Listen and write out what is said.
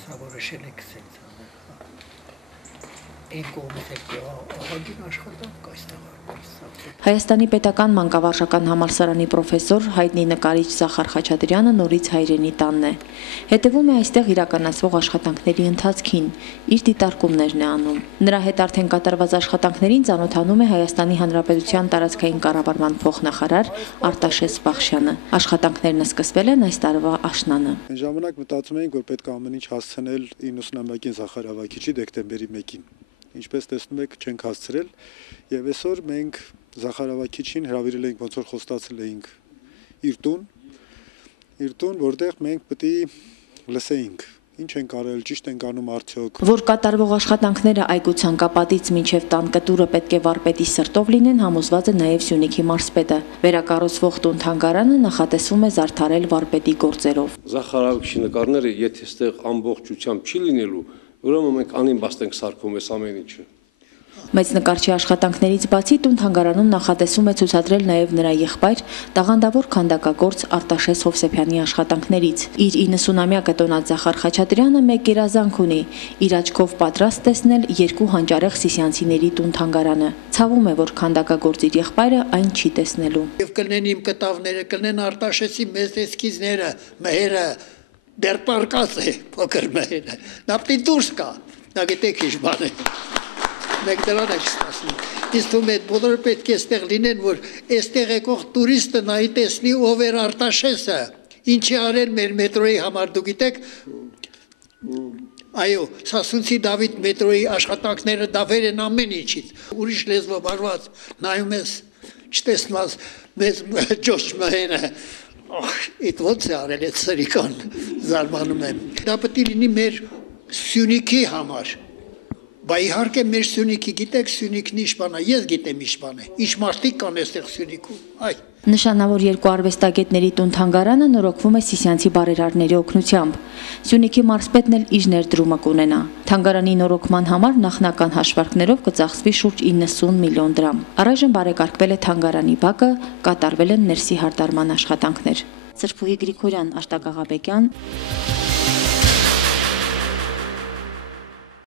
Սա որոշել եք սենց անել, Այն կողմից եք ահագին աշխատանք այստեղ Հայաստանի պետական մանկավարժական համալսարանի պրոֆեսոր հայտնի նկարիչ Զախար Խաչատրյանը նորից հայրենի տանն է։ Հետևում է այստեղ իրականացվող աշխատանքների ընթացքին, իր դիտարկումներն է անում։ Նրա հետ արդեն կատարված աշխատանքներին ծանոթանում է Հայաստանի Հանրապետության տարածքային կառավարման փոխնախարար Արտաշես Բախշյանը։ Աշխատանքներն սկսվել են այս տարվա աշնանը։ Այն ժամանակ մտածում էինք, որ պետք է ամեն ինչ հասցնել 90-ամյակին Զախար Ավագիչի դեկտեմբերի 1-ին։ Ինչպես տեսնում եք, չենք հասցրել, եւ այսօր մենք Զախար Ավագիչին հրավիրել ենք, ոնց որ խոստացել էինք իր տուն, որտեղ մենք պետք է լսեինք, ինչ ենք արել, ճիշտ ենք անում արդյոք։ Որ կատարվող աշխատանքները այգու ցանկապատից մինչև տան կտուրը պետք է վարպետի սրտով լինեն, համոզված է նաև Սյունիքի մարզպետը։ Վերակառուցվող տուն-թանգարանը նախատեսվում է զարդարել վարպետի գործերով։ Զախար Ավագիչի նկարները, եթե այստեղ ամբողջությամբ չի լինելու, ուրեմն մենք անիմաստ ենք սարքում այս ամեն ինչը։ Մեծ նկարչի աշխատանքներից բացի տուն-թանգարանում նախատեսում է ցուցադրել նաև նրա եղբայր տաղանդավոր քանդակագործ Արտաշես Հովսեփյանի աշխատանքներից։ Իր 90-ամյակը տոնած Զախար Խաչատրյանը մեկ երազանք ունի՝ իր աչքով պատրաստ տեսնել երկու հանճարեղ սիսյանցիների տուն-թանգարանը։ Ցավում է, որ քանդակագործ իր եղբայրը այն չի տեսնելու։ Եվ կլինեն իմ կտավները, կլինեն Արտաշեսի մեծ էսքիզները, մհերը, դեռ պարկած է փոքր մհերը։ Նա պիտի դուրս գա։ Նա գիտեք ինչ բան է։ Մենք դրան ենք սպասում։ Իսկ թվում է բոլորը պետք է այստեղ լինեն, որ այստեղ եկող տուրիստը նայի տեսնի ով էր Արտաշեսը, ինչ է արել մեր մետրոյի համար, դու գիտեք։ Այո, Սասունցի Դավիթ մետրոյի աշխատանքները դավեր են ամեն ինչից։ Ուրիշ լեզվով արված, նայում ես, չտեսնված մեծ ջոջ մհերը։ Այդ ոնց է արել այդ սրիկան, զարմանում եմ։ Դա պետք է լինի մեր Սյունիքի համար։ Բա իհարկե մեր Սյունիքի, գիտեք Սյունիքն ինչ բան է, ես գիտեմ ինչ բան է, ինչ մարդիկ կան այստեղ Սյունիքում, այ։ Նշանավոր երկու արվեստագետների տուն-թանգարանը նորոգվում է սիսյանցի բարերարների օգնությամբ։ Սյունիքի մարզպետն էլ իր ներդրումը կունենա։ Թանգարանի նորոգման համար նախնական հաշվարկներով կծախսվի շուրջ 90 միլիոն դրամ։ Առայժմ բարեկարգվել է թանգարանի բակը, կատարվել են ներսի հարդարման աշխատանքներ։ Սրփուհի Գրիգորյան, Արտակ Աղաբեկյան։